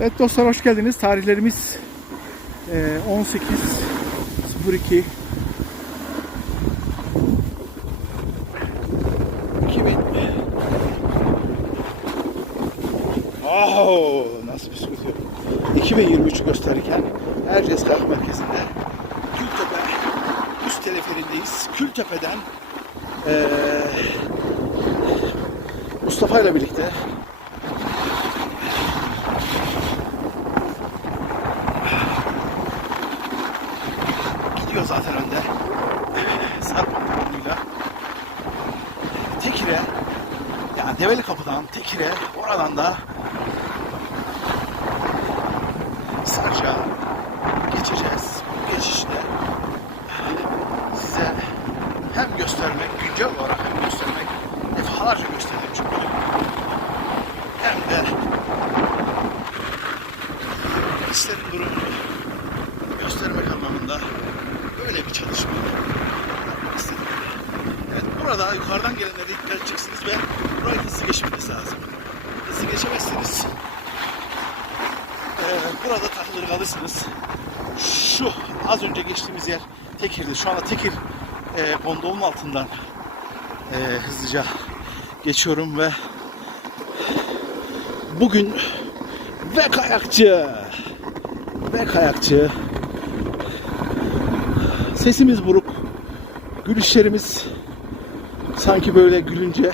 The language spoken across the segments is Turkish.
Evet dostlar hoş geldiniz. Tarihlerimiz e, 18 02 2000 Oh, nasıl bir sıkıntı yok. 2023 gösterirken Erciyes Kayak Merkezi'nde Kültepe üst teleferindeyiz. Kültepe'den eee Mustafa ile birlikte Sarp. Tekire yani Develi Kapı'dan Tekire oradan da Sarca geçeceğiz. Bu geçişte size hem göstermek, güncel olarak hem göstermek, defalarca gösterdim çünkü. Hem de hislerin durumunu göstermek anlamında böyle bir çalışma yapmak istedim. Burada yukarıdan gelenlere dikkat edeceksiniz ve burayı hızlı geçmeniz lazım. Hızlı geçemezseniz eee, burada takılır kalırsınız. Şu az önce geçtiğimiz yer Tekir'di. Şu anda Tekir eee gondolun altından eee, hızlıca geçiyorum ve bugün ve kayakçı ve kayakçı sesimiz buruk gülüşlerimiz sanki böyle gülünce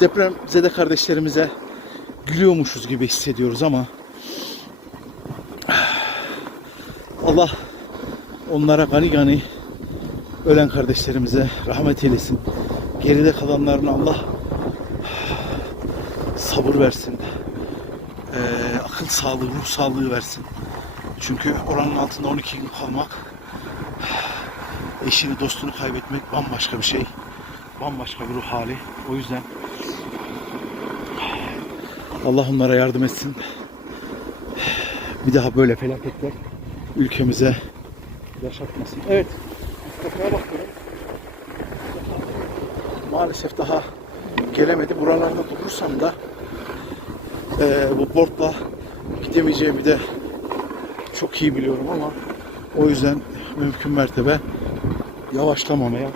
depremzede kardeşlerimize gülüyormuşuz gibi hissediyoruz ama Allah onlara gani gani ölen kardeşlerimize rahmet eylesin. Geride kalanlarına Allah sabır versin. Ee, akıl sağlığı, ruh sağlığı versin. Çünkü oranın altında 12 gün kalmak, eşini, dostunu kaybetmek bambaşka bir şey. Bambaşka bir ruh hali. O yüzden Allah onlara yardım etsin. Bir daha böyle felaketler ülkemize yaşatmasın. Evet. Mustafa'ya bakıyorum. Maalesef daha gelemedi. Buralarda bulursam da eee, bu boardla gidemeyeceğimi de çok iyi biliyorum ama o yüzden mümkün mertebe yavaşlamamaya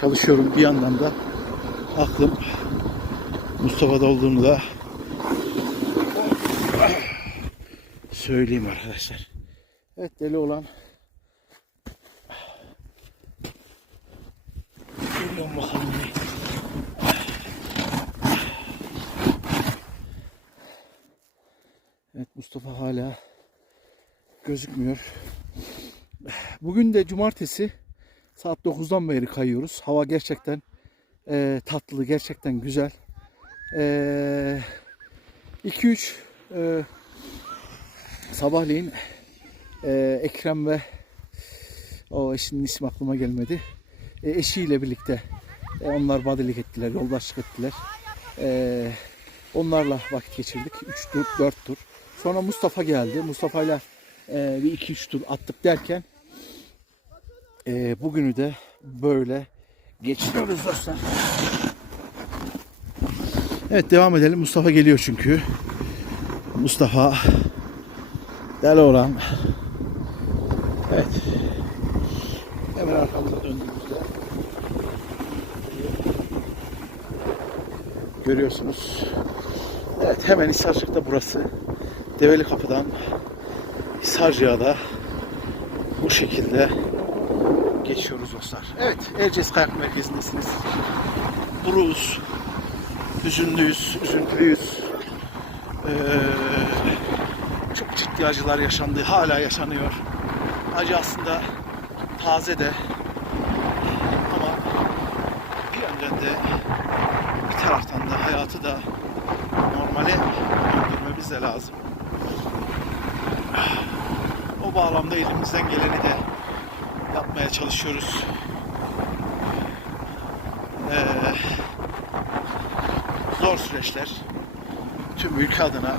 çalışıyorum. Bir yandan da aklım Mustafa'da olduğunu da söyleyeyim arkadaşlar. Evet deli olan Geliyorum bakalım. bir. Evet Mustafa hala gözükmüyor. Bugün de cumartesi saat 9'dan beri kayıyoruz. Hava gerçekten eee, tatlı, gerçekten güzel. 2-3 sabahleyin eee, Ekrem ve o eşinin ismi aklıma gelmedi. E, eşiyle birlikte e, onlar badilik ettiler, yoldaşlık ettiler. E, onlarla vakit geçirdik. 3 tur, 4 tur. Sonra Mustafa geldi. Mustafa'yla e, bir 2-3 tur attık derken e, bugünü de böyle geçiriyoruz dostlar. Evet devam edelim. Mustafa geliyor çünkü. Mustafa deli olan. Evet. Hemen arkamıza döndüğümüzde görüyorsunuz. Evet hemen Hisarcık'ta burası. Develi Kapı'dan Hisarcık'a da bu şekilde geçiyoruz dostlar. Evet Erciyes Kayak Merkezi'ndesiniz. Buruz, hüzünlüyüz, üzüntülüyüz. Ee, çok ciddi acılar yaşandı, hala yaşanıyor. Acı aslında taze de ama bir yandan da bir taraftan da hayatı da normale döndürmemiz de lazım. O bağlamda elimizden geleni de yapmaya çalışıyoruz. Ee, zor süreçler tüm ülke adına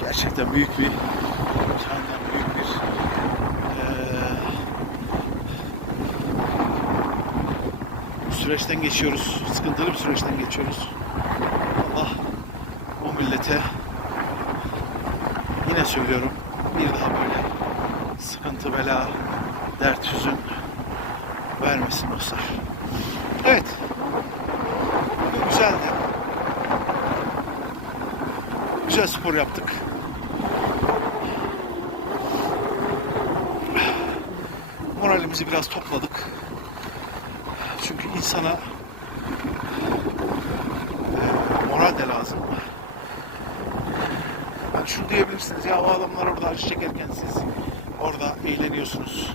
gerçekten büyük bir imkandan büyük bir eee süreçten geçiyoruz. Sıkıntılı bir süreçten geçiyoruz. Allah o millete Yine söylüyorum. Bir daha böyle sıkıntı, bela, dert, hüzün vermesin dostlar. Evet. Güzeldi. Güzel spor yaptık. Moralimizi biraz topladık. Çünkü insana e, moral de lazım. Yani şunu diyebilirsiniz ya o adamlar orada acı çekerken siz orada eğleniyorsunuz,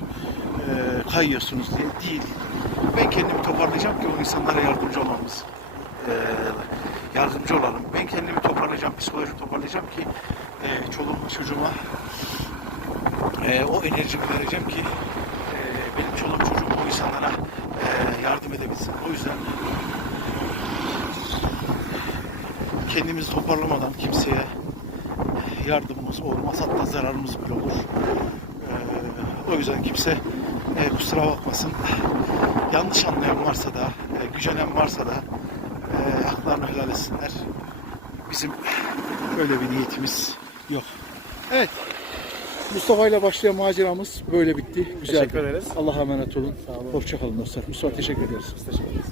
e, kayıyorsunuz diye değil. Ben kendimi toparlayacağım ki o insanlara yardımcı olmamız, e, yardımcı olalım. Ben kendimi toparlayacağım, psikolojimi toparlayacağım ki e, çoluğuma çocuğuma e, o enerjimi vereceğim ki e, benim çoluğum çocuğum o insanlara e, yardım edebilsin. O yüzden kendimizi toparlamadan kimseye yardımımız olmaz hatta zararımız bile olur. O yüzden kimse e, kusura bakmasın. Yanlış anlayan varsa da, e, gücenen varsa da e, haklarını helal etsinler. Bizim öyle bir niyetimiz yok. Evet. Mustafa ile başlayan maceramız böyle bitti. Güzeldi. Teşekkür ederiz. Allah'a emanet olun. Sağ olun. Hoşça kalın dostlar. Mustafa teşekkür ederiz. Teşekkür ederiz.